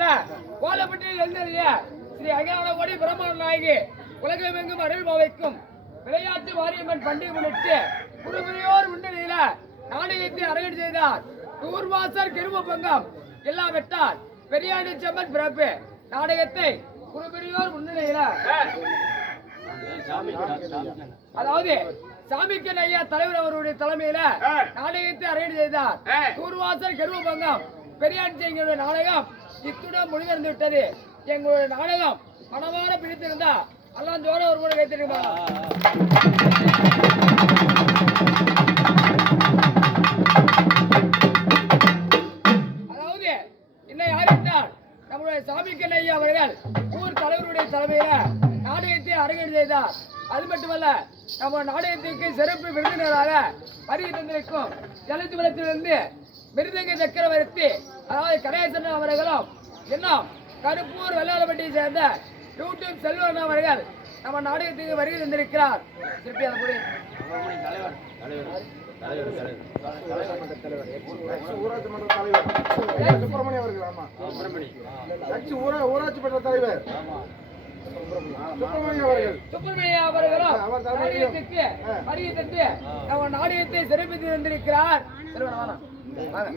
மட்டுமல்ல கோலப்பட்டியில் எழுந்தறிய ஸ்ரீ அகிலான கோடி பிரம்மாண்ட நாயகி உலகமெங்கும் அருள் வைக்கும் விளையாட்டு வாரியம்மன் பண்டிகை முன்னிட்டு குருபுரியோர் முன்னிலையில நாடகத்தை அரங்கேற்று செய்தார். நூர்வாசர் கிரும பங்கம் எல்லாம் வெட்டார். பெரியாடி செம்மன் பிறப்பு. நாடகத்தை குருபெரியோர் முன்னிலையில அதாவது சாமிக்கன் ஐயா தலைவர் அவருடைய தலைமையில நாடகத்தை அரங்கேற்று செய்தார். நூர்வாசல் கருவ பங்கம் பெரியாட்சி எங்களுடைய நாடகம் இத்துடன் முடிவடைந்து விட்டது எங்களுடைய நாடகம் மனமாற பிடித்திருந்தா எல்லாம் ஜோர ஒரு முறை வைத்திருப்பா அதாவது என்ன யாரிட்டால் நம்முடைய சாமி கண்ணையா அவர்கள் ஊர் தலைவருடைய தலைமையில நாடகத்தை அரங்கேற்று செய்தார். அது மட்டுமல்ல நம்ம நாடகத்திற்கு சிறப்பு விருந்தினராக வருகை தந்திருக்கும் ஜலத்துவலத்திலிருந்து மிருதங்க சக்கரவர்த்தி அதாவது கணேசன் அவர்களும் இன்னும் கருப்பூர் வெள்ளாளப்பட்டியை சேர்ந்த யூடியூப் செல்வன் அவர்கள் நம்ம நாடகத்துக்கு வருகை தந்திருக்கிறார். திருப்பி அதை கொடு. ஊராட்சி மன்ற தலைவர் சுப்பிரமணியம் அவர்கள் ஆமா ஊராட்சி மன்ற தலைவர் சுப்பிரமணிய அவர்களும் நாடகத்தை சிறப்பித்து வந்திருக்கிறார் சரி செல்வன் வாங்க. வாங்க